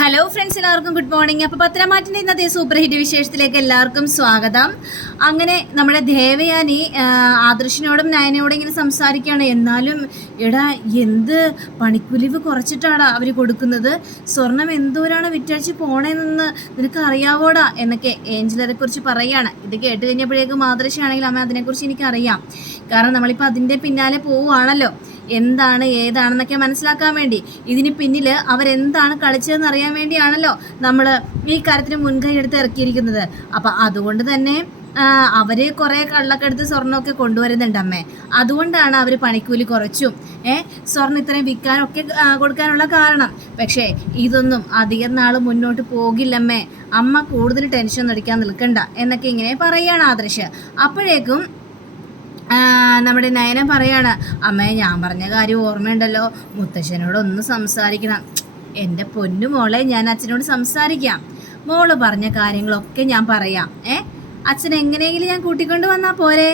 Hello friends, എല്ലാവർക്കും good morning. അപ്പോൾ പത്തനംമാറ്റിൻ്റെ ഇന്നത്തെ സൂപ്പർ ഹിറ്റ് വിശേഷത്തിലേക്ക് എല്ലാവർക്കും സ്വാഗതം. അങ്ങനെ നമ്മുടെ ദേവയാനി ആദർശിനോടും നയനയോടും ഇങ്ങനെ സംസാരിക്കുകയാണ്. എന്നാലും എടാ, എന്ത് പണിക്കുലിവ് കുറച്ചിട്ടാണ് അവർ കൊടുക്കുന്നത്, സ്വർണം എന്തോരാണ് വിറ്റഴിച്ച് പോണേന്ന് നിനക്ക് അറിയാവോടാ എന്നൊക്കെ ഏഞ്ചലറെ കുറിച്ച് പറയുകയാണ്. ഇത് കേട്ട് കഴിഞ്ഞപ്പോഴേക്കും ആദർശാണെങ്കിൽ അമ്മ അതിനെക്കുറിച്ച് എനിക്കറിയാം, കാരണം നമ്മളിപ്പോൾ അതിൻ്റെ പിന്നാലെ പോവുകയാണല്ലോ, എന്താണ് ഏതാണെന്നൊക്കെ മനസ്സിലാക്കാൻ വേണ്ടി. ഇതിന് പിന്നിൽ അവരെന്താണ് കളിച്ചതെന്ന് അറിയാൻ വേണ്ടിയാണല്ലോ നമ്മൾ ഈ കാര്യത്തിന് മുൻകൈ എടുത്ത് ഇറക്കിയിരിക്കുന്നത്. അപ്പം അതുകൊണ്ട് തന്നെ അവർ കുറേ കള്ളക്കെടുത്ത് സ്വർണ്ണമൊക്കെ കൊണ്ടുവരുന്നുണ്ട് അമ്മേ. അതുകൊണ്ടാണ് അവർ പണിക്കൂലി കുറച്ചും സ്വർണ്ണം ഇത്രയും വിൽക്കാനൊക്കെ കൊടുക്കാനുള്ള കാരണം. പക്ഷേ ഇതൊന്നും അധികം നാൾ മുന്നോട്ട് പോകില്ലമ്മേ, അമ്മ കൂടുതൽ ടെൻഷൻ അടിക്കാൻ നിൽക്കണ്ട എന്നൊക്കെ ഇങ്ങനെ പറയുകയാണ് ആദർശ്. അപ്പോഴേക്കും നമ്മുടെ നയന പറയാണ്, അമ്മേ ഞാൻ പറഞ്ഞ കാര്യം ഓർമ്മയുണ്ടല്ലോ, മുത്തശ്ശനോടൊന്ന് സംസാരിക്കണം. എൻ്റെ പൊന്നു മോളെ, ഞാൻ അച്ഛനോട് സംസാരിക്കാം, മോള് പറഞ്ഞ കാര്യങ്ങളൊക്കെ ഞാൻ പറയാം. അച്ഛൻ എങ്ങനെയെങ്കിലും ഞാൻ കൂട്ടിക്കൊണ്ട് വന്നാൽ പോരെ.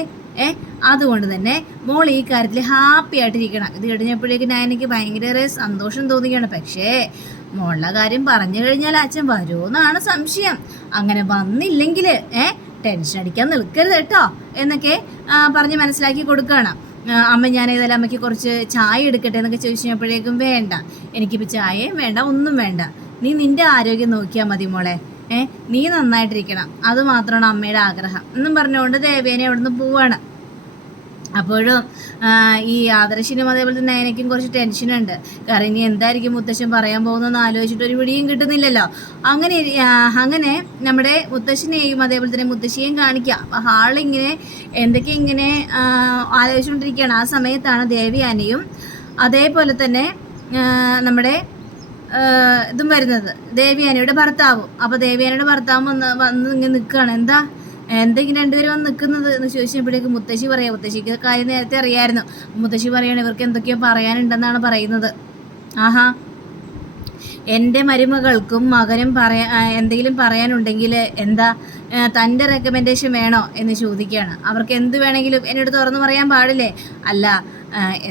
അതുകൊണ്ട് തന്നെ മോൾ ഈ കാര്യത്തിൽ ഹാപ്പി ആയിട്ടിരിക്കണം. ഇത് കഴിഞ്ഞപ്പോഴേക്കും നയനയ്ക്ക് ഭയങ്കര സന്തോഷം തോന്നുകയാണ്. പക്ഷേ മോളുടെ കാര്യം പറഞ്ഞു കഴിഞ്ഞാൽ അച്ഛൻ വരുമെന്നാണ് സംശയം. അങ്ങനെ വന്നില്ലെങ്കിൽ ടെൻഷൻ അടിക്കാൻ നിൽക്കരുത് കേട്ടോ എന്നൊക്കെ പറഞ്ഞ് മനസ്സിലാക്കി കൊടുക്കുകയാണ്. അമ്മ ഞാൻ ഏതായാലും അമ്മയ്ക്ക് കുറച്ച് ചായ എടുക്കട്ടെ എന്നൊക്കെ ചോദിച്ചു കഴിഞ്ഞപ്പോഴേക്കും വേണ്ട, എനിക്കിപ്പോൾ ചായയും വേണ്ട, ഒന്നും വേണ്ട, നീ നിൻ്റെ ആരോഗ്യം നോക്കിയാൽ മതി മോളെ, നീ നന്നായിട്ടിരിക്കണം, അത് മാത്രമാണ് അമ്മയുടെ ആഗ്രഹം എന്നും പറഞ്ഞുകൊണ്ട് ദേവേനെ അവിടെ നിന്ന് പോവാണ്. അപ്പോഴും ഈ ആദർശിനും അതേപോലെ തന്നെ നയനയ്ക്കും കുറച്ച് ടെൻഷനുണ്ട്. കാരണം ഇനി എന്തായിരിക്കും മുത്തശ്ശൻ പറയാൻ പോകുന്നതെന്ന് ആലോചിച്ചിട്ട് ഒരു പിടിയും കിട്ടുന്നില്ലല്ലോ. അങ്ങനെ നമ്മുടെ മുത്തശ്ശനെയും അതേപോലെ തന്നെ മുത്തശ്ശിയെയും കാണിക്കുക. അപ്പോൾ ഹാളിങ്ങനെ എന്തൊക്കെ ഇങ്ങനെ ആലോചിച്ചുകൊണ്ടിരിക്കുകയാണ്. ആ സമയത്താണ് ദേവയാനിയും അതേപോലെ തന്നെ നമ്മുടെ ഇതും വരുന്നത്, ദേവയാനിയുടെ ഭർത്താവും. അപ്പോൾ ദേവയാനിയുടെ ഭർത്താവും വന്ന് ഇങ്ങനെ നിൽക്കുകയാണ്. എന്തെങ്കിലും രണ്ടുപേരും വന്ന് നിൽക്കുന്നത് എന്ന് ചോദിച്ചപ്പോഴേക്കും മുത്തശ്ശി പറയാം, മുത്തശ്ശിക്ക് കാര്യം നേരത്തെ അറിയായിരുന്നു. മുത്തശ്ശി പറയാണ്, ഇവർക്ക് എന്തൊക്കെയോ പറയാനുണ്ടെന്നാണ് പറയുന്നത്. ആഹാ, എൻ്റെ മരുമകൾക്കും മകനും എന്തെങ്കിലും പറയാനുണ്ടെങ്കിൽ എന്താ, തൻ്റെ റെക്കമെൻഡേഷൻ വേണോ എന്ന് ചോദിക്കുകയാണ്. അവർക്ക് എന്ത് വേണമെങ്കിലും എന്നോട് തുറന്നു പറയാൻ പാടില്ലേ? അല്ല,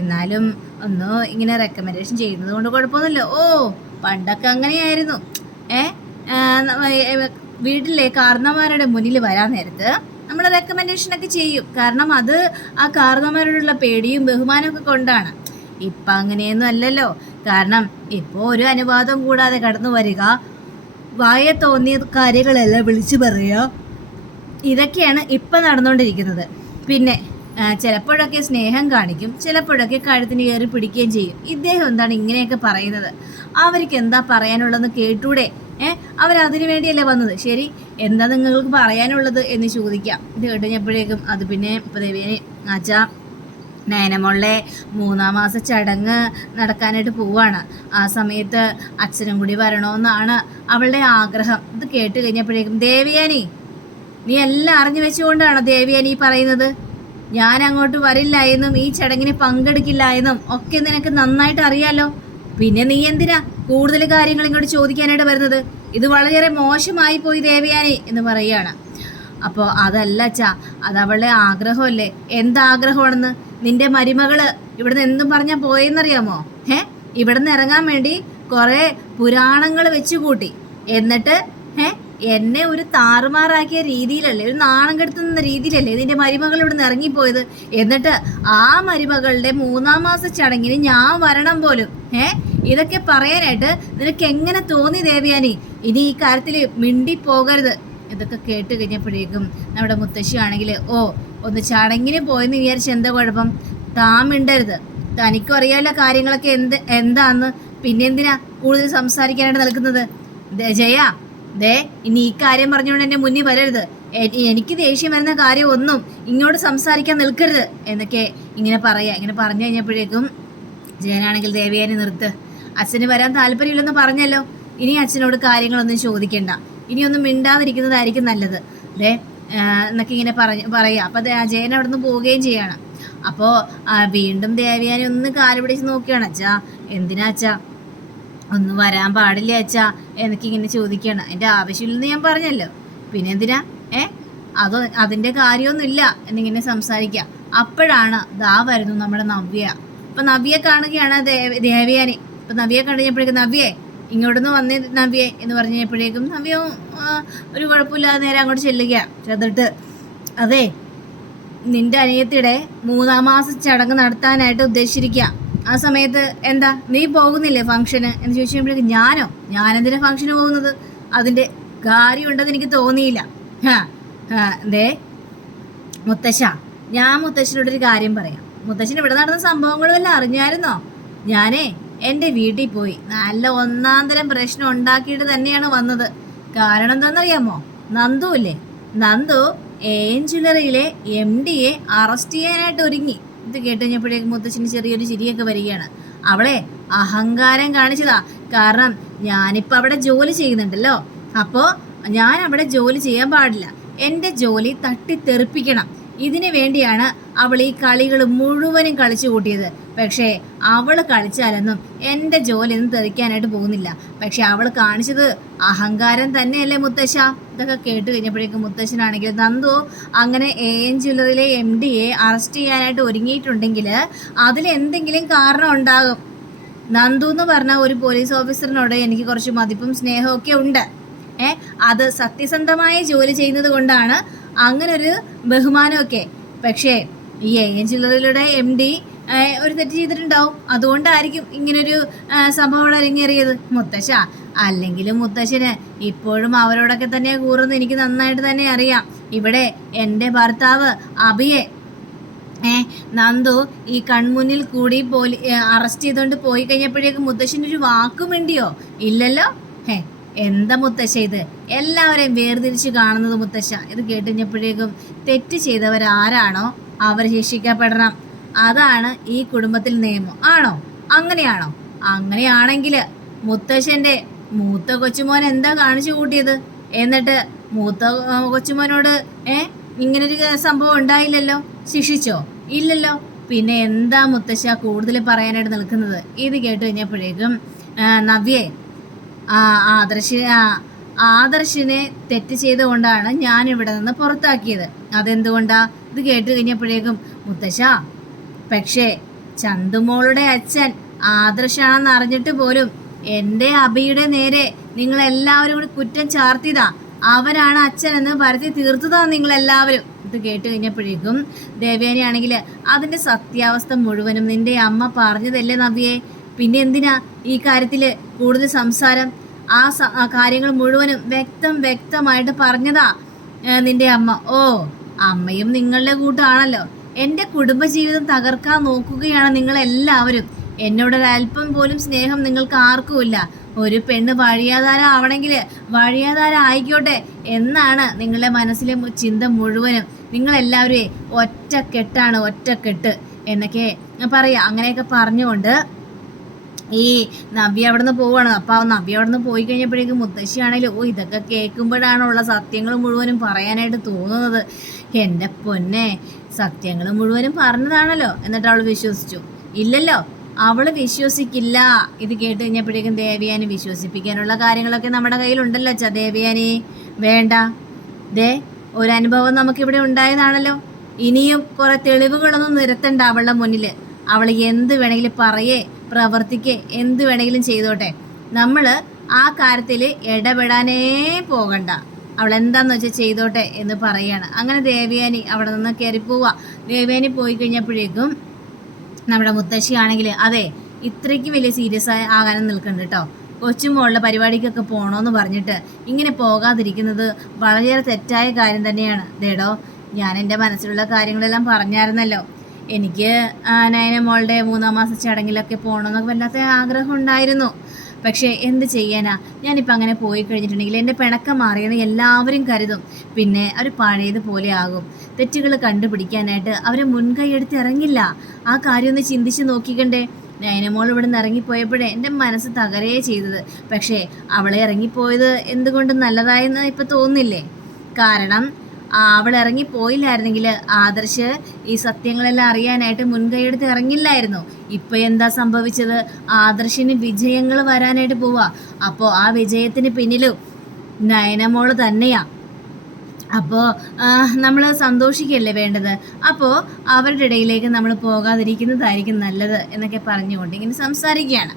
എന്നാലും ഒന്ന് ഇങ്ങനെ റെക്കമെൻഡേഷൻ ചെയ്യുന്നത് കൊണ്ട് കുഴപ്പമൊന്നുമില്ല. ഓ, പണ്ടൊക്കെ അങ്ങനെയായിരുന്നു. വീട്ടിലെ കാരണവന്മാരുടെ മുന്നിൽ വരാൻ നേരത്ത് നമ്മൾ റെക്കമെൻഡേഷനൊക്കെ ചെയ്യും. കാരണം അത് ആ കാരണവന്മാരോടുള്ള പേടിയും ബഹുമാനമൊക്കെ കൊണ്ടാണ്. ഇപ്പം അങ്ങനെയൊന്നും അല്ലല്ലോ. കാരണം ഇപ്പോൾ ഒരു അനുവാദം കൂടാതെ കടന്നു വരിക, വായ തോന്നിയ കാര്യങ്ങളെല്ലാം വിളിച്ചു പറയുക, ഇതൊക്കെയാണ് ഇപ്പം നടന്നുകൊണ്ടിരിക്കുന്നത്. പിന്നെ ചിലപ്പോഴൊക്കെ സ്നേഹം കാണിക്കും, ചിലപ്പോഴൊക്കെ കഴുത്തിന് കയറി പിടിക്കുകയും ചെയ്യും. ഇദ്ദേഹം എന്താണ് ഇങ്ങനെയൊക്കെ പറയുന്നത്? അവർക്ക് എന്താ പറയാനുള്ളതെന്ന് കേട്ടൂടെ? അവരതിനു വേണ്ടിയല്ലേ വന്നത്? ശരി, എന്താ നിങ്ങൾക്ക് പറയാനുള്ളത് എന്ന് ചോദിക്കാം. ഇത് കേട്ടുകഴിഞ്ഞപ്പോഴേക്കും അത് പിന്നെ ഇപ്പോൾ ദേവേനെ ആച്ചാ, നയനമോളുടെ 3-ാം മാസ ചടങ്ങ് നടക്കാനായിട്ട് പോവാണ്. ആ സമയത്ത് അച്ഛനും കൂടി വരണമെന്നാണ് അവളുടെ ആഗ്രഹം. ഇത് കേട്ട് കഴിഞ്ഞപ്പോഴേക്കും, ദേവയാനി നീ എല്ലാം അറിഞ്ഞു വെച്ചുകൊണ്ടാണോ ദേവയാനി പറയുന്നത്? ഞാൻ അങ്ങോട്ട് വരില്ല എന്നും ഈ ചടങ്ങിന് പങ്കെടുക്കില്ല എന്നും ഒക്കെ നിനക്ക് നന്നായിട്ട് അറിയാലോ. പിന്നെ നീ എന്തിനാ കൂടുതൽ കാര്യങ്ങൾ ഇങ്ങോട്ട് ചോദിക്കാനായിട്ട് വരുന്നത്? ഇത് വളരെ മോശമായി പോയി ദേവയാനി എന്ന് പറയുകയാണ്. അപ്പോൾ അതല്ല അച്ഛാ, അത് അവളുടെ ആഗ്രഹമല്ലേ. എന്താഗ്രഹമാണെന്ന്? നിന്റെ മരുമകള് ഇവിടുന്ന് എന്തും പറഞ്ഞാൽ പോയെന്നറിയാമോ? ഇവിടുന്ന് ഇറങ്ങാൻ വേണ്ടി കുറേ പുരാണങ്ങൾ വെച്ചു കൂട്ടി, എന്നിട്ട് എന്നെ ഒരു താറുമാറാക്കിയ രീതിയിലല്ലേ, ഒരു നാണം കെടുത്തുന്ന രീതിയിലല്ലേ നിന്റെ മരുമകൾ ഇവിടുന്ന് ഇറങ്ങിപ്പോയത്. എന്നിട്ട് ആ മരുമകളുടെ 3-ാം മാസ ചടങ്ങിന് ഞാൻ വരണം പോലും. ഇതൊക്കെ പറയാനായിട്ട് നിനക്ക് എങ്ങനെ തോന്നി ദേവയാനി? ഇനി ഈ കാര്യത്തിൽ മിണ്ടിപ്പോകരുത്. ഇതൊക്കെ കേട്ട് കഴിഞ്ഞപ്പോഴേക്കും നമ്മുടെ മുത്തശ്ശി ആണെങ്കിൽ, ഓ, ഒന്ന് ചടങ്ങിന് പോയെന്ന് വിചാരിച്ച് എന്താ കുഴപ്പം? താൻ മിണ്ടരുത്, തനിക്കും അറിയാമല്ലോ കാര്യങ്ങളൊക്കെ എന്താന്ന്. പിന്നെ എന്തിനാ കൂടുതൽ സംസാരിക്കാനായിട്ട് നിൽക്കുന്നത്? ജയ, ഇനി ഈ കാര്യം പറഞ്ഞുകൊണ്ട് എൻ്റെ മുന്നിൽ വരരുത്. എനിക്ക് ദേഷ്യം വരുന്ന കാര്യം ഒന്നും ഇങ്ങോട്ട് സംസാരിക്കാൻ നിൽക്കരുത് എന്നൊക്കെ ഇങ്ങനെ പറയാം. ഇങ്ങനെ പറഞ്ഞു കഴിഞ്ഞപ്പോഴേക്കും ജയനാണെങ്കിൽ, ദേവയാനി നിർത്ത്, അച്ഛന് വരാൻ താല്പര്യമില്ലെന്ന് പറഞ്ഞല്ലോ, ഇനി അച്ഛനോട് കാര്യങ്ങളൊന്നും ചോദിക്കണ്ട, ഇനിയൊന്നും മിണ്ടാതിരിക്കുന്നതായിരിക്കും നല്ലത് എന്നൊക്കെ ഇങ്ങനെ പറയാം. അപ്പം ജയൻ അവിടെ നിന്ന് പോവുകയും ചെയ്യണം. അപ്പോൾ വീണ്ടും ദേവയാനി ഒന്ന് കാല് പിടിച്ച് നോക്കുകയാണ്. അച്ഛാ, എന്തിനാ അച്ഛാ ഒന്നും വരാൻ പാടില്ല അച്ഛാ എന്നൊക്കെ ഇങ്ങനെ ചോദിക്കുകയാണ്. അതിൻ്റെ ആവശ്യമില്ലെന്ന് ഞാൻ പറഞ്ഞല്ലോ, പിന്നെ എന്തിനാ അതിൻ്റെ കാര്യമൊന്നുമില്ല എന്നിങ്ങനെ സംസാരിക്കുക. അപ്പോഴാണ് ദാ വരുന്നു നമ്മുടെ നവ്യ. അപ്പം നവ്യെ കാണുകയാണ് ദേവയാനി. അപ്പം നവ്യെ കണ്ടുകഴിഞ്ഞപ്പോഴേക്കും, നവ്യേ ഇങ്ങോട്ടൊന്ന് വന്നേ നവ്യെ എന്ന് പറഞ്ഞപ്പോഴേക്കും നവ്യ ഒരു കുഴപ്പമില്ലാതെ നേരെ അങ്ങോട്ട് ചെല്ലുക. ചെന്നിട്ട് അതെ, നിന്റെ അനിയത്തിയുടെ 3-ാം മാസ ചടങ്ങ് നടത്താനായിട്ട് ഉദ്ദേശിച്ചിരിക്കുക. ആ സമയത്ത് എന്താ നീ പോകുന്നില്ലേ ഫംഗ്ഷന് എന്ന് ചോദിച്ചപ്പോഴേക്കും ഞാനെന്തിനാ ഫംഗ്ഷന് പോകുന്നത്? അതിൻ്റെ കാര്യമുണ്ടെന്ന് എനിക്ക് തോന്നിയില്ല. എന്തേ മുത്തശ്ശ, ഞാൻ മുത്തശ്ശനോടൊരു കാര്യം പറയാം. മുത്തശ്ശൻ ഇവിടെ നടന്ന സംഭവങ്ങളും എല്ലാം അറിഞ്ഞായിരുന്നോ? ഞാനേ എൻ്റെ വീട്ടിൽ പോയി നല്ല ഒന്നാന്തരം പ്രശ്നം ഉണ്ടാക്കിയിട്ട് തന്നെയാണ് വന്നത്. കാരണം എന്താണെന്നറിയാമോ? നന്ദു ഇല്ലേ, നന്ദു AN ജ്വല്ലറിയിലെ MD അറസ്റ്റ് ചെയ്യാനായിട്ട് ഒരുങ്ങി. ഇത് കേട്ട് കഴിഞ്ഞപ്പോഴേക്കും മുത്തശ്ശന് ചെറിയൊരു ചിരിയൊക്കെ വരികയാണ്. അവളെ അഹങ്കാരം കാണിച്ചതാ. കാരണം ഞാനിപ്പോൾ അവിടെ ജോലി ചെയ്യുന്നുണ്ടല്ലോ, അപ്പോൾ ഞാൻ അവിടെ ജോലി ചെയ്യാൻ പാടില്ല. എൻ്റെ ജോലി തട്ടിത്തെറിപ്പിക്കണം. ഇതിനു വേണ്ടിയാണ് അവൾ ഈ കളികൾ മുഴുവനും കളിച്ചു കൂട്ടിയത്. പക്ഷേ അവൾ കളിച്ചാലൊന്നും എൻ്റെ ജോലി ഒന്നും തെറിക്കാനായിട്ട് പോകുന്നില്ല. പക്ഷെ അവൾ കാണിച്ചത് അഹങ്കാരം തന്നെയല്ലേ മുത്തശ്ശ? ഇതൊക്കെ കേട്ട് കഴിഞ്ഞപ്പോഴേക്കും മുത്തശ്ശനാണെങ്കിൽ നന്ദു അങ്ങനെ AN ജ്വല്ലറിയിലെ MD അറസ്റ്റ് ചെയ്യാനായിട്ട് ഒരുങ്ങിയിട്ടുണ്ടെങ്കിൽ അതിലെന്തെങ്കിലും കാരണം ഉണ്ടാകും. നന്ദു എന്ന് പറഞ്ഞ ഒരു പോലീസ് ഓഫീസറിനോട് എനിക്ക് കുറച്ച് മതിപ്പും സ്നേഹമൊക്കെ ഉണ്ട്. അത് സത്യസന്ധമായ ജോലി ചെയ്യുന്നത് കൊണ്ടാണ് അങ്ങനൊരു ബഹുമാനമൊക്കെ. പക്ഷേ ഈ AN ജ്വല്ലറിയിലൂടെ MD ഒരു തെറ്റ് ചെയ്തിട്ടുണ്ടാവും. അതുകൊണ്ടായിരിക്കും ഇങ്ങനൊരു സംഭവം അരങ്ങേറിയത് മുത്തശ്ശ. അല്ലെങ്കിലും മുത്തശ്ശന് ഇപ്പോഴും അവരോടൊക്കെ തന്നെ കൂറുന്നത് എനിക്ക് നന്നായിട്ട് തന്നെ അറിയാം. ഇവിടെ എൻ്റെ ഭർത്താവ് അഭിയെ നന്ദു ഈ കൺമുന്നിൽ കൂടി അറസ്റ്റ് ചെയ്തുകൊണ്ട് പോയി കഴിഞ്ഞപ്പോഴേക്കും മുത്തശ്ശനൊരു വാക്കും വേണ്ടിയോ? ഇല്ലല്ലോ. എന്താ മുത്തശ്ശ ഇത്? എല്ലാവരെയും വേർതിരിച്ച് കാണുന്നത് മുത്തശ്ശ. ഇത് കേട്ടുകഴിഞ്ഞപ്പോഴേക്കും തെറ്റ് ചെയ്തവരാരാണോ അവർ ശിക്ഷിക്കപ്പെടണം. അതാണ് ഈ കുടുംബത്തിൽ നിയമം. ആണോ? അങ്ങനെയാണോ? അങ്ങനെയാണെങ്കിൽ മുത്തശ്ശൻ്റെ മൂത്ത കൊച്ചുമോൻ എന്താ കാണിച്ചു കൂട്ടിയത്? എന്നിട്ട് മൂത്ത കൊച്ചുമോനോട് ഇങ്ങനൊരു സംഭവം ഉണ്ടായില്ലല്ലോ, ശിക്ഷിച്ചോ? ഇല്ലല്ലോ. പിന്നെ എന്താ മുത്തശ്ശ കൂടുതൽ പറയാനായിട്ട് നിൽക്കുന്നത്? ഇത് കേട്ട് കഴിഞ്ഞപ്പോഴേക്കും നവ്യെ, ആദർശിനെ തെറ്റ് ചെയ്തുകൊണ്ടാണ് ഞാൻ ഇവിടെ നിന്ന് പുറത്താക്കിയത്. അതെന്തുകൊണ്ടാ? ഇത് കേട്ട് കഴിഞ്ഞപ്പോഴേക്കും മുത്തശ്ശ, പക്ഷേ ചന്തുമോളുടെ അച്ഛൻ ആദർശാണെന്ന് അറിഞ്ഞിട്ട് പോലും എൻ്റെ അഭിയുടെ നേരെ നിങ്ങളെല്ലാവരും കൂടി കുറ്റം ചാർത്തിയതാ. അവനാണ് അച്ഛൻ എന്ന് പരത്തി തീർത്തതാ നിങ്ങളെല്ലാവരും. ഇത് കേട്ട് കഴിഞ്ഞപ്പോഴേക്കും ദേവയാനിയാണെങ്കിൽ അതിൻ്റെ സത്യാവസ്ഥ മുഴുവനും നിന്റെ അമ്മ പറഞ്ഞതല്ലേ നവ്യെ? പിന്നെ എന്തിനാ ഈ കാര്യത്തിൽ കൂടുതൽ സംസാരം? ആ കാര്യങ്ങൾ മുഴുവനും വ്യക്തമായിട്ട് പറഞ്ഞതാ നിന്റെ അമ്മ. ഓ, അമ്മയും നിങ്ങളുടെ കൂട്ടാണല്ലോ. എൻ്റെ കുടുംബജീവിതം തകർക്കാൻ നോക്കുകയാണ് നിങ്ങളെല്ലാവരും. എന്നോടൊരല്പം പോലും സ്നേഹം നിങ്ങൾക്ക് ആർക്കുമില്ല. ഒരു പെണ്ണ് വഴിയാധാരം ആവണമെങ്കിൽ വഴിയാധാരം ആയിക്കോട്ടെ എന്നാണ് നിങ്ങളുടെ മനസ്സിലെ ചിന്ത മുഴുവനും. നിങ്ങളെല്ലാവരും ഒറ്റക്കെട്ട് എന്നൊക്കെ പറയാം. അങ്ങനെയൊക്കെ പറഞ്ഞുകൊണ്ട് ഈ നവ്യ അവിടെ നിന്ന് പോവുകയാണ്. അപ്പോൾ നവ്യ അവിടെ നിന്ന് പോയി കഴിഞ്ഞപ്പോഴേക്കും മുത്തശ്ശിയാണെങ്കിലും ഇതൊക്കെ കേൾക്കുമ്പോഴാണുള്ള സത്യങ്ങൾ മുഴുവനും പറയാനായിട്ട് തോന്നുന്നത്. എൻ്റെ പൊന്നെ, സത്യങ്ങൾ മുഴുവനും പറഞ്ഞതാണല്ലോ. എന്നിട്ട് അവൾ വിശ്വസിച്ചു? ഇല്ലല്ലോ, അവൾ വിശ്വസിക്കില്ല. ഇത് കേട്ട് കഴിഞ്ഞപ്പോഴേക്കും ദേവയാനി വിശ്വസിപ്പിക്കാനുള്ള കാര്യങ്ങളൊക്കെ നമ്മുടെ കയ്യിലുണ്ടല്ലോ ദേവയാനി. വേണ്ട, ഒരു അനുഭവം നമുക്കിവിടെ ഉണ്ടായതാണല്ലോ. ഇനിയും കുറെ തെളിവുകളൊന്നും നിരത്തണ്ട അവളുടെ മുന്നിൽ. അവൾ എന്ത് വേണമെങ്കിലും പറയേ പ്രവർത്തിക്കേ എന്ത് വേണമെങ്കിലും ചെയ്തോട്ടെ. നമ്മൾ ആ കാര്യത്തിൽ ഇടപെടാനേ പോകണ്ട. അവൾ എന്താന്ന് വെച്ചാൽ ചെയ്തോട്ടെ എന്ന് പറയാണ്. അങ്ങനെ ദേവയാനി അവിടെ നിന്ന് കയറി പോവാ. ദേവയാനി പോയി കഴിഞ്ഞപ്പോഴേക്കും നമ്മുടെ മുത്തശ്ശിയാണെങ്കിൽ അതെ, ഇത്രയ്ക്ക് വലിയ സീരിയസ് ആകാനും നിൽക്കണ്ട കേട്ടോ. കൊച്ചുമോളുടെ പരിപാടിക്കൊക്കെ പോകണമെന്ന് പറഞ്ഞിട്ട് ഇങ്ങനെ പോകാതിരിക്കുന്നത് വളരെയേറെ തെറ്റായ കാര്യം തന്നെയാണ്. ദേടോ, ഞാൻ എൻ്റെ മനസ്സിലുള്ള കാര്യങ്ങളെല്ലാം പറഞ്ഞായിരുന്നല്ലോ. എനിക്ക് നയന മോളുടെ 3-ാം മാസ ചടങ്ങിലൊക്കെ പോകണമെന്നൊക്കെ വല്ലാത്ത ആഗ്രഹം ഉണ്ടായിരുന്നു. പക്ഷേ എന്ത് ചെയ്യാനാ, ഞാനിപ്പോൾ അങ്ങനെ പോയി കഴിഞ്ഞിട്ടുണ്ടെങ്കിൽ എൻ്റെ പിണക്കം മാറിയെന്ന് എല്ലാവരും കരുതും. പിന്നെ അവർ പഴയതുപോലെ ആകും. തെറ്റുകൾ കണ്ടുപിടിക്കാനായിട്ട് അവർ മുൻകൈ എടുത്ത് ഇറങ്ങില്ല. ആ കാര്യം ഒന്ന് ചിന്തിച്ച് നോക്കിക്കണ്ടേ. നയനമോൾ ഇവിടെ നിന്ന് ഇറങ്ങിപ്പോയപ്പോഴേ എൻ്റെ മനസ്സ് തകരേ ചെയ്തത്. പക്ഷേ അവളെ ഇറങ്ങിപ്പോയത് എന്തുകൊണ്ടും നല്ലതായെന്ന് ഇപ്പം തോന്നുന്നില്ലേ? കാരണം അവൾ ഇറങ്ങിപ്പോയില്ലായിരുന്നെങ്കിൽ ആദർശ് ഈ സത്യങ്ങളെല്ലാം അറിയാനായിട്ട് മുൻകൈയെടുത്ത് ഇറങ്ങില്ലായിരുന്നു. ഇപ്പം എന്താ സംഭവിച്ചത്? ആദർശിന് വിജയങ്ങൾ വരാനായിട്ട് പോവാ. അപ്പോൾ ആ വിജയത്തിന് പിന്നിലും നയനമോള് തന്നെയാ. അപ്പോൾ നമ്മൾ സന്തോഷിക്കുകയല്ലേ വേണ്ടത്. അപ്പോൾ അവരുടെ ഇടയിലേക്ക് നമ്മൾ പോകാതിരിക്കുന്നതായിരിക്കും നല്ലത് എന്നൊക്കെ പറഞ്ഞുകൊണ്ട് ഇങ്ങനെ സംസാരിക്കുകയാണ്.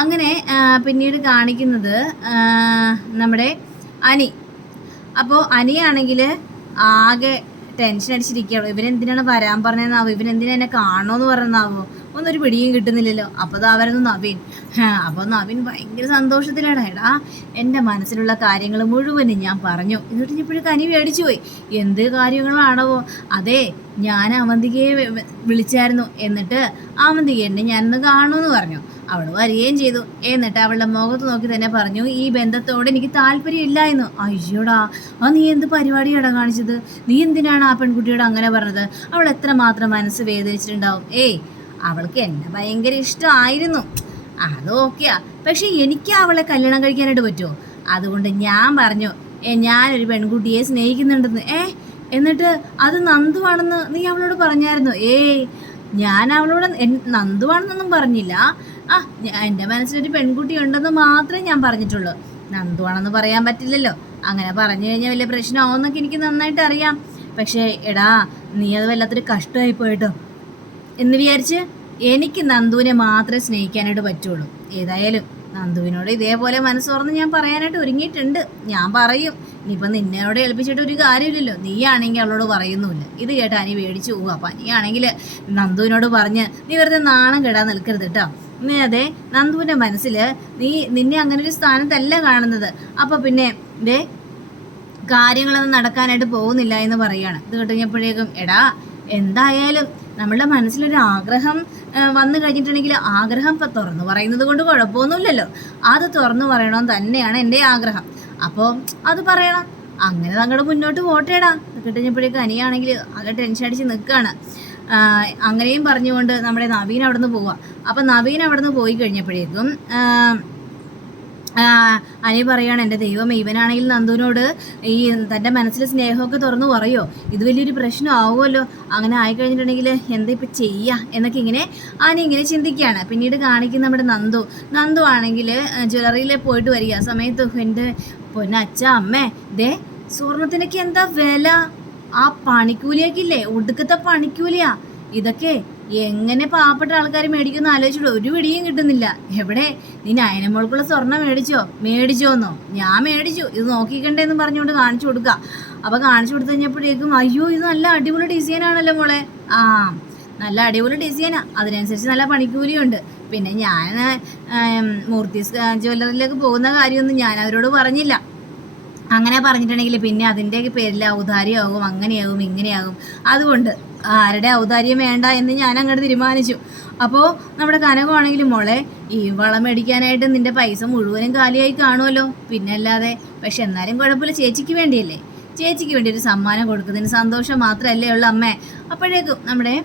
അങ്ങനെ പിന്നീട് കാണിക്കുന്നത് നമ്മുടെ അനി. അപ്പോൾ അനിയാണെങ്കിൽ ആകെ ടെൻഷൻ അടിച്ചിരിക്കുകയുള്ളൂ. ഇവരെന്തിനാണ് വരാൻ പറഞ്ഞതെന്നാവോ, ഇവരെന്തിനാ എന്നെ കാണണമെന്ന് പറഞ്ഞതാവോ, ഒന്നൊരു പിടിയും കിട്ടുന്നില്ലല്ലോ. അപ്പോൾ അവരൊന്ന് നവീൻ. അപ്പോൾ നവീൻ ഭയങ്കര സന്തോഷത്തിലാണ്. എടാ, എൻ്റെ മനസ്സിലുള്ള കാര്യങ്ങൾ മുഴുവനും ഞാൻ പറഞ്ഞു. എന്നിട്ട് ഇപ്പോഴും കനി മേടിച്ചു പോയി. എന്ത് കാര്യങ്ങളാണവോ? അതെ, ഞാൻ അവന്തികയെ വിളിച്ചായിരുന്നു. എന്നിട്ട് അവന്തിക എന്നെ ഞാനൊന്ന് കാണുമെന്ന് പറഞ്ഞു. അവൾ വരികയും ചെയ്തു. എന്നിട്ട് അവളുടെ മുഖത്ത് നോക്കി തന്നെ പറഞ്ഞു, ഈ ബന്ധത്തോട് എനിക്ക് താല്പര്യമില്ല എന്ന്. അയ്യോടാ, നീ എന്ത് പരിപാടിയാടാ കാണിച്ചത്? നീ എന്തിനാണ് ആ പെൺകുട്ടിയോട് അങ്ങനെ പറഞ്ഞത്? അവൾ എത്രമാത്രം മനസ്സ് വേദനിച്ചിട്ടുണ്ടാവും. അവൾക്ക് എന്നെ ഭയങ്കര ഇഷ്ടമായിരുന്നു, അത് ഓക്കെയാ. പക്ഷെ എനിക്ക് അവളെ കല്യാണം കഴിക്കാനായിട്ട് പറ്റുമോ? അതുകൊണ്ട് ഞാൻ പറഞ്ഞു, ഞാനൊരു പെൺകുട്ടിയെ സ്നേഹിക്കുന്നുണ്ടെന്ന്. എന്നിട്ട് അത് നന്ദുവാണെന്ന് നീ അവളോട് പറഞ്ഞായിരുന്നു? ഞാൻ അവളോട് നന്ദുവാണെന്നൊന്നും പറഞ്ഞില്ല. എൻ്റെ മനസ്സിലൊരു പെൺകുട്ടി ഉണ്ടെന്ന് മാത്രമേ ഞാൻ പറഞ്ഞിട്ടുള്ളൂ. നന്ദുവാണെന്ന് പറയാൻ പറ്റില്ലല്ലോ. അങ്ങനെ പറഞ്ഞു കഴിഞ്ഞാൽ വലിയ പ്രശ്നമാവുമെന്നൊക്കെ എനിക്ക് നന്നായിട്ട് അറിയാം. പക്ഷേ എടാ, നീ അത് വല്ലാത്തൊരു കഷ്ടമായി പോയിട്ടോ എന്ന് വിചാരിച്ച് എനിക്ക് നന്ദുവിനെ മാത്രമേ സ്നേഹിക്കാനായിട്ട് പറ്റുള്ളൂ. ഏതായാലും നന്ദുവിനോട് ഇതേപോലെ മനസ്സോർന്ന് ഞാൻ പറയാനായിട്ട് ഒരുങ്ങിയിട്ടുണ്ട്. ഞാൻ പറയും. ഇനിയിപ്പം നിന്നോട് ഏൽപ്പിച്ചിട്ട് ഒരു കാര്യമില്ലല്ലോ. നീയാണെങ്കിൽ അവളോട് പറയുന്നുമില്ല. ഇത് കേട്ടാ അനി പേടിച്ചു പോവുക. അപ്പം അനിയാണെങ്കിൽ നന്ദുവിനോട് പറഞ്ഞ് നീ വെറുതെ നാണം കെടാൻ നിൽക്കരുത് കേട്ടോ. അതെ, നന്ദുവിൻ്റെ മനസ്സിൽ നിന്നെ അങ്ങനെ ഒരു സ്ഥാനത്തല്ല കാണുന്നത്. അപ്പോൾ പിന്നെ കാര്യങ്ങളൊന്നും നടക്കാനായിട്ട് പോകുന്നില്ല എന്ന് പറയുകയാണ്. ഇത് കേട്ടുകഴിഞ്ഞപ്പോഴേക്കും എടാ, എന്തായാലും നമ്മളുടെ മനസ്സിലൊരു ആഗ്രഹം വന്നു കഴിഞ്ഞിട്ടുണ്ടെങ്കിൽ ആഗ്രഹം ഇപ്പം തുറന്നു പറയുന്നത് കൊണ്ട് കുഴപ്പമൊന്നുമില്ലല്ലോ. അത് തുറന്നു പറയണമെന്ന് തന്നെയാണ് എൻ്റെ ആഗ്രഹം. അപ്പോൾ അത് പറയണം. അങ്ങനെ തങ്ങളുടെ മുന്നോട്ട് പോട്ടേടാ. കിട്ടുമ്പോഴേക്കും അനിയാണെങ്കിൽ ആകെ ടെൻഷൻ അടിച്ച് നിൽക്കുകയാണ്. അങ്ങനെയും പറഞ്ഞുകൊണ്ട് നമ്മുടെ നവീൻ അവിടെ നിന്ന് പോവാം. അപ്പം നവീൻ അവിടെ നിന്ന് പോയി കഴിഞ്ഞപ്പോഴേക്കും അനി പറയുകയാണ്, എൻ്റെ ദൈവമേ, ഇവനാണെങ്കിൽ നന്ദുവിനോട് ഈ തൻ്റെ മനസ്സിൽ സ്നേഹമൊക്കെ തുറന്നു പറയോ? ഇത് വലിയൊരു പ്രശ്നം ആവുമല്ലോ. അങ്ങനെ ആയിക്കഴിഞ്ഞിട്ടുണ്ടെങ്കിൽ എന്താ ഇപ്പം ചെയ്യുക എന്നൊക്കെ ഇങ്ങനെ അനി ഇങ്ങനെ ചിന്തിക്കുകയാണ്. പിന്നീട് കാണിക്കുന്ന നമ്മുടെ നന്ദു ആണെങ്കിൽ ജ്വല്ലറിയിൽ പോയിട്ട് വരിക. ആ സമയത്ത് എൻ്റെ പൊന്നച്ഛ അമ്മേ, സ്വർണത്തിനൊക്കെ എന്താ വില? ആ പണിക്കൂലിയൊക്കെ ഇല്ലേ, ഒടുക്കത്തെ പണിക്കൂലിയാ. ഇതൊക്കെ എങ്ങനെ പാവപ്പെട്ട ആൾക്കാർ മേടിക്കുമെന്ന് ആലോചിച്ചിട്ട് ഒരു പിടിയും കിട്ടുന്നില്ല. എവിടെ നീ നയനമോൾക്കുള്ള സ്വർണ്ണം മേടിച്ചോന്നോ? ഞാൻ മേടിച്ചു, ഇത് നോക്കിക്കണ്ടേന്ന് പറഞ്ഞുകൊണ്ട് കാണിച്ചു കൊടുക്കുക. അപ്പോൾ കാണിച്ചു കൊടുത്തു കഴിഞ്ഞപ്പോഴേക്കും അയ്യോ, ഇത് നല്ല അടിപൊളി ഡിസൈനാണല്ലോ മോളെ. നല്ല അടിപൊളി ഡിസൈനാ, അതിനനുസരിച്ച് നല്ല പണിക്കൂലിയുണ്ട്. പിന്നെ ഞാൻ മൂർത്തീസ് ജ്വല്ലറിയിലേക്ക് പോകുന്ന കാര്യമൊന്നും ഞാൻ അവരോട് പറഞ്ഞില്ല. അങ്ങനെ പറഞ്ഞിട്ടുണ്ടെങ്കിൽ പിന്നെ അതിൻ്റെ പേരിൽ ഔദാര്യമാകും, അങ്ങനെയാകും, ഇങ്ങനെയാകും. അതുകൊണ്ട് ആരുടെ ഔദാര്യം വേണ്ട എന്ന് ഞാൻ അങ്ങോട്ട് തീരുമാനിച്ചു. അപ്പോൾ നമ്മുടെ കനകമാണെങ്കിലും മോളെ, ഈ വളം മേടിക്കാനായിട്ട് നിൻ്റെ പൈസ മുഴുവനും കാലിയായി കാണുമല്ലോ. പിന്നെ അല്ലാതെ. പക്ഷെ എന്നാലും കുഴപ്പമില്ല, ചേച്ചിക്ക് വേണ്ടിയല്ലേ. ചേച്ചിക്ക് വേണ്ടി ഒരു സമ്മാനം കൊടുക്കുന്നതിന് സന്തോഷം മാത്രമല്ലേ ഉള്ളൂ അമ്മേ. അപ്പോഴേക്കും നമ്മുടെ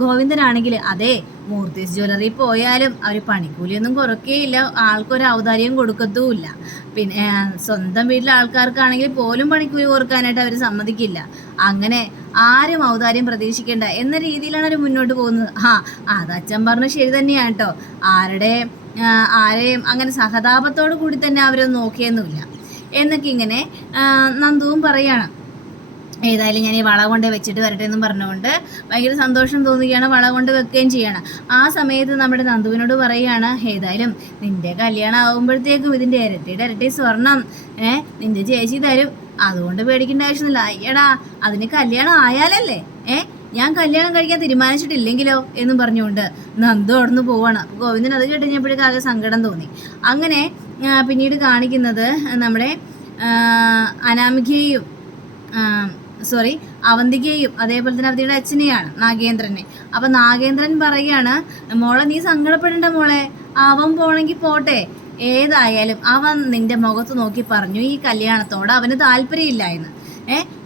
ഗോവിന്ദനാണെങ്കിൽ അതെ, മൂർത്തീസ് ജ്വല്ലറി പോയാലും അവർ പണിക്കൂലിയൊന്നും കുറയ്ക്കുകയില്ല, ആൾക്കൊരു ഔദാര്യം കൊടുക്കത്തുമില്ല. പിന്നെ സ്വന്തം വീട്ടിലെ ആൾക്കാർക്കാണെങ്കിൽ പോലും പണിക്കൂലി കുറക്കാനായിട്ട് അവർ സമ്മതിക്കില്ല. അങ്ങനെ ആരും ഔദാര്യം പ്രതീക്ഷിക്കേണ്ട എന്ന രീതിയിലാണ് അവർ മുന്നോട്ട് പോകുന്നത്. അത് അച്ഛൻ പറഞ്ഞ ശരി തന്നെയാണ് കേട്ടോ. ആരെയും അങ്ങനെ സഹതാപത്തോടു കൂടി തന്നെ അവരൊന്നും നോക്കിയൊന്നുമില്ല എന്നൊക്കെ ഇങ്ങനെ നന്ദുവും പറയാണ്. ഏതായാലും ഞാൻ ഈ വള കൊണ്ട് വെച്ചിട്ട് വരട്ടെ എന്നും പറഞ്ഞുകൊണ്ട് ഭയങ്കര സന്തോഷം തോന്നുകയാണ്. വള കൊണ്ട് വെക്കുകയും ചെയ്യണം. ആ സമയത്ത് നമ്മുടെ നന്ദുവിനോട് പറയുകയാണ്, ഏതായാലും നിൻ്റെ കല്യാണം ആകുമ്പോഴത്തേക്കും ഇതിൻ്റെ ഇരട്ടി സ്വർണം നിൻ്റെ ചേച്ചി തരും. അതുകൊണ്ട് പേടിക്കേണ്ട ആവശ്യമൊന്നുമില്ല. അയ്യടാ, അതിന് കല്യാണം ആയാലല്ലേ ഞാൻ കല്യാണം കഴിക്കാൻ തീരുമാനിച്ചിട്ടില്ലെങ്കിലോ എന്നും പറഞ്ഞുകൊണ്ട് നന്ദു അവിടുന്ന് പോവാണ്. ഗോവിന്ദൻ അത് കേട്ടുകഴിഞ്ഞപ്പോഴേക്കും ആകെ സങ്കടം തോന്നി. അങ്ങനെ പിന്നീട് കാണിക്കുന്നത് നമ്മുടെ അനാമികയെയും അവന്തികയെയും അതേപോലെ തന്നെ അവധിയുടെ അച്ഛനെയാണ്, നാഗേന്ദ്രനെ. അപ്പം നാഗേന്ദ്രൻ പറയുകയാണ്, മോളെ നീ സങ്കടപ്പെടേണ്ട മോളെ, അവൻ പോണെങ്കിൽ പോട്ടെ. ഏതായാലും അവൻ നിന്റെ മുഖത്ത് നോക്കി പറഞ്ഞു ഈ കല്യാണത്തോട് അവന് താല്പര്യമില്ല എന്ന്.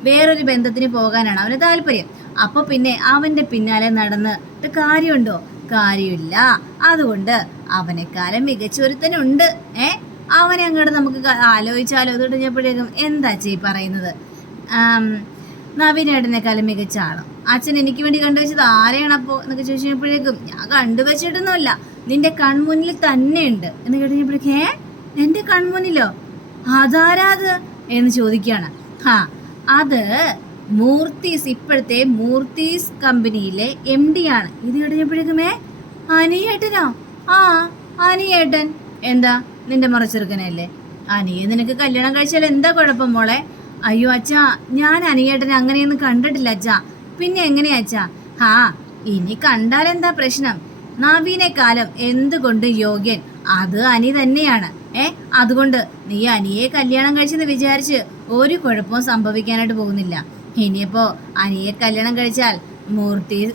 വേറൊരു ബന്ധത്തിന് പോകാനാണ് അവന് താല്പര്യം. അപ്പോൾ പിന്നെ അവൻ്റെ പിന്നാലെ നടന്നിട്ട് കാര്യമുണ്ടോ? കാര്യമില്ല. അതുകൊണ്ട് അവനെക്കാലം മികച്ചൊരുത്തനുണ്ട്. അവനെ അങ്ങോട്ട് നമുക്ക് ആലോചിച്ചാലോ? ഇത് കഴിഞ്ഞപ്പോഴേക്കും എന്താ ചെയ് പറയുന്നത്? നവീനേട്ടനേക്കാളും മികച്ച ആളോ? അച്ഛൻ എനിക്ക് വേണ്ടി കണ്ടുവച്ചത് ആരെയാണപ്പോൾ എന്നൊക്കെ ചോദിച്ചപ്പോഴേക്കും ഞാൻ കണ്ടുവച്ചിട്ടൊന്നുമില്ല, നിന്റെ കൺമുന്നിൽ തന്നെ ഉണ്ട് എന്ന് കേട്ടുകഴിഞ്ഞപ്പോഴേക്കും എൻ്റെ കൺമുന്നിലോ? അതാരാത് എന്ന് ചോദിക്കുകയാണ്. അത് മൂർത്തീസ്, ഇപ്പോഴത്തെ മൂർത്തീസ് കമ്പനിയിലെ MD ആണ്. ഇത് കേട്ടുകഴിഞ്ഞപ്പോഴേക്കും അനിയേട്ടനോ? അനിയേട്ടൻ എന്താ നിന്റെ മറച്ചെറുക്കനല്ലേ? അനിയെ നിനക്ക് കല്യാണം കഴിച്ചാൽ എന്താ കുഴപ്പം മോളെ? അയ്യോ അച്ഛാ, ഞാൻ അനിയേട്ടനെ അങ്ങനെയൊന്നും കണ്ടിട്ടില്ല അച്ഛാ. പിന്നെ എങ്ങനെയാ അച്ഛാ? ഹാ, ഇനി കണ്ടാൽ എന്താ പ്രശ്നം? നവീനേക്കാലം എന്തുകൊണ്ട് യോഗ്യൻ അത് അനി തന്നെയാണ്. അതുകൊണ്ട് നീ അനിയെ കല്യാണം കഴിച്ചെന്ന് വിചാരിച്ച് ഒരു കുഴപ്പവും സംഭവിക്കാനായിട്ട് പോകുന്നില്ല. ഇനിയിപ്പോ അനിയെ കല്യാണം കഴിച്ചാൽ മൂർത്തി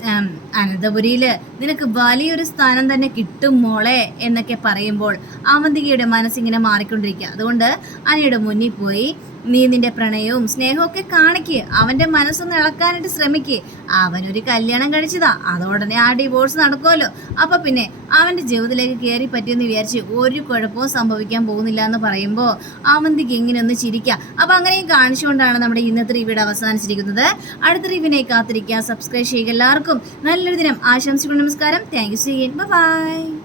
അനന്തപുരിയില് നിനക്ക് വലിയൊരു സ്ഥാനം തന്നെ കിട്ടും മോളെ എന്നൊക്കെ പറയുമ്പോൾ അവന്തികയുടെ മനസ്സിങ്ങനെ മാറിക്കൊണ്ടിരിക്കുക. അതുകൊണ്ട് അനിയുടെ മുന്നിൽ പോയി നീ നിന്റെ പ്രണയവും സ്നേഹവും ഒക്കെ കാണിക്ക്. അവന്റെ മനസ്സൊന്ന് ഇളക്കാനായിട്ട് ശ്രമിക്ക്. അവനൊരു കല്യാണം കഴിച്ചതാ, അതോടനെ ആ ഡിവോഴ്സ് നടക്കുമല്ലോ. അപ്പൊ പിന്നെ അവന്റെ ജീവിതത്തിലേക്ക് കയറി പറ്റിയെന്ന് വിചാരിച്ച് ഒരു കുഴപ്പവും സംഭവിക്കാൻ പോകുന്നില്ല എന്ന് പറയുമ്പോൾ അവന്തിക്ക് ഇങ്ങനെ ഒന്ന് ചിരിക്കുക. അപ്പൊ അങ്ങനെയും കാണിച്ചുകൊണ്ടാണ് നമ്മുടെ ഇന്നത്തെ റിവ്യൂടെ അവസാനിച്ചിരിക്കുന്നത്. അടുത്ത റിവ്യൂവിനെ കാത്തിരിക്കുക, സബ്സ്ക്രൈബ് ചെയ്യുക. എല്ലാവർക്കും നല്ലൊരു ദിനം ആശംസിക്കുന്നു. നമസ്കാരം. Thank you. See you. By.